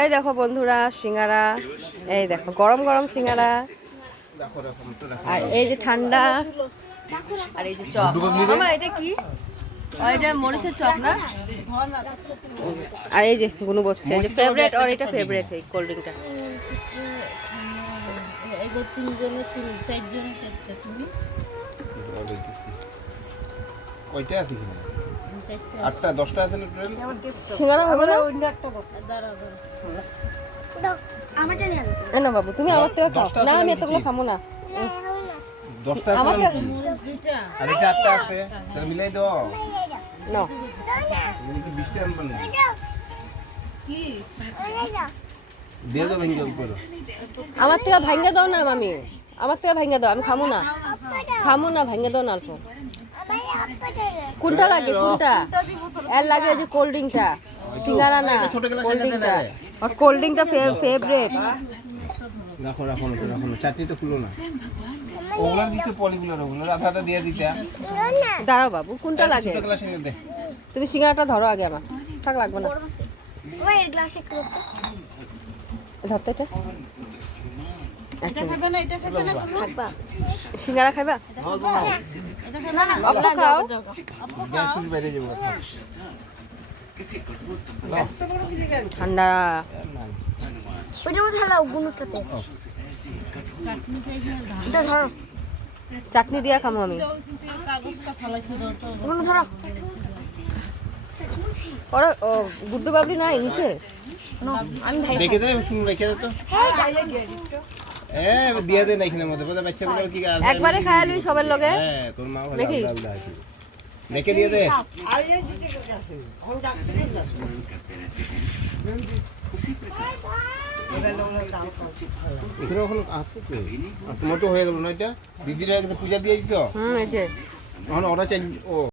এই দেখো বন্ধুরা সিঙ্গারা, এই দেখো গরম গরম সিঙ্গারা, আর এই যে ঠান্ডা, আর এই যে চপ। মামা এটা কি? এটা মরিচের চপ না? আর এই যে গুনু বলছে এই যে ফেভারিট, আর এটা ফেভারিট এই কোল্ড ড্রিঙ্কটা। কয়টা আছে কি? 8টা 10টা আছে না ট্রেন? সিঙ্গারা হবে না? আমারটা নিয়ে আনো। এই না বাবু তুমি আমার থেকে খাও। না আমি এতগুলো খাবো না। 10টা আছে নাকি? আর এটা 8টা আছে, তাহলে মিলাই দাও। না তুমি কি 20টা আনবা না? কি? দিয়ে দাও ভেঙে উপরে। আমার থেকে ভাঙ্গা দাও না মামি, আমার থেকে ভাঙ্গা দাও, আমি খাবো না, খাবো না, ভাঙ্গা দাও না অল্প। কোনটা লাগে কোনটা? এর লাগে যে কোল্ড ড্রিঙ্কটা, সিঙ্গারা না কোল্ড ড্রিঙ্কটা। আর কোল্ড ড্রিঙ্কটা ফেভারিট। রাখো রাখো রাখো, চাটনি তো খুলো না। ওগুলো দিছে পলিগুলোর, ওগুলো আধাটা দিয়ে দিতা। দাঁড়াও বাবু কোনটা লাগে? ছোট গ্লাস এনে দে। তুমি সিঙ্গারাটা ধরো আগে, আমার থাক লাগবে না। ওই এর গ্লাসে একটু ধরতে এটা এটা খাবে না, এটা খাবে না কোনো? খাবা সিঙ্গারা খাইবা? এটা খাবে না? অল্প খাও। গ্যাস শুষ বাইরে যাবো। ঠান্ডা ওইটার মধ্যে হালাও গুনুটাতে। এটা ধরো, চাটনি দিয়া খামো আমি। কাগজটা ফালাইছে দাও তো। গুনু ধরো। ওরা গুড্ডু বাবলি নাই নিচে? আমি ভাই দেখে দে, শুনুন রেখে দে তো। দিয়ে দে না এখানে মধ্যে, বোঝা বাচ্চাগুলো কি আছে? একবারে খাই লই সবার লগে। হ্যাঁ, তোর মা ভালো দেখি। আলাদা আছে। দেখে দিয়ে দে। এখানে এখন আছে তো। আর টমেটো হয়ে গেল না এটা? দিদিরা পূজা দিয়ে দিছো? এই যে এখন ওরা চেঞ্জ ও